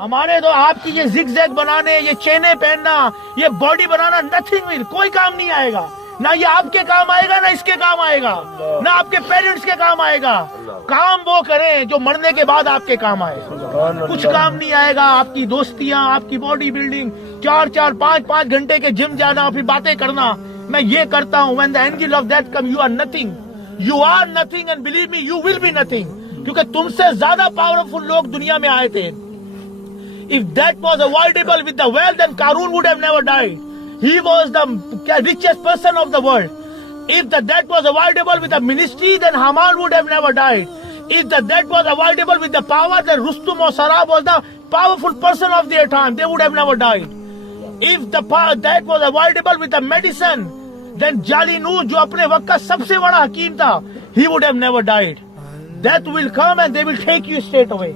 हमारे तो आपकी ये जिग-जैग बनाने, ये चेने पहनना, ये बॉडी बनाना, नथिंग विल, कोई काम नहीं आएगा। ना ये आपके काम आएगा, ना इसके काम आएगा, ना आपके पेरेंट्स के काम आएगा। काम वो करें जो मरने के बाद आपके काम आए। कुछ काम नहीं आएगा। आपकी दोस्तियां, आपकी बॉडी बिल्डिंग, 4-4, 5-5 घंटे के जिम जाना, फिर बातें करना, मैं ये करता हूं। When the angel of death come, you are nothing. You are nothing and believe me, you will be nothing. क्योंकि तुमसे ज्यादा पावरफुल लोग दुनिया में आए थे। If that was avoidable with the wealth, then Qarun would have never died. He was the richest person of the world. If the death was avoidable with the ministry, then Haman would have never died. If the death was avoidable with the power, then Rustum or Sarab was the powerful person of their time. They would have never died. If the death was avoidable with the medicine, then Jalinus, जो अपने वक्त का सबसे बड़ा हकीम था, he would have never died. Death will come and they will take you straight away.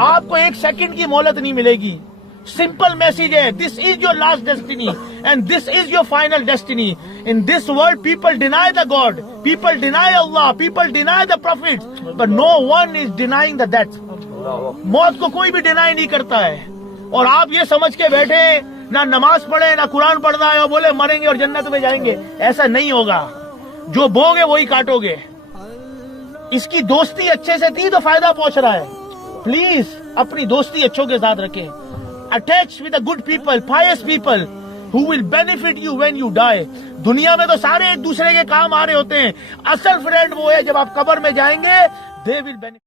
आपको एक सेकंड की मोहलत नहीं मिलेगी। सिंपल मैसेज है, this is your last destiny and this is your final destiny. In this world people deny the God, people deny Allah, people deny the prophets, but no one is denying the death. मौत को कोई भी डिनाई नहीं करता है। और आप ये समझ के बैठे ना नमाज पढ़े, ना कुरान पढ़ना है और बोले मरेंगे और जन्नत में जाएंगे, ऐसा नहीं होगा। जो बोगे वही काटोगे। इसकी दोस्ती अच्छे से थी तो फायदा पहुंच रहा है। प्लीज अपनी दोस्ती अच्छों के साथ रखें। Attach with good people, pious people who will benefit you when you die. दुनिया में तो सारे एक दूसरे के काम आ रहे होते हैं। असल फ्रेंड वो है जब आप कब्र में जाएंगे, दे विल बेनिफिट।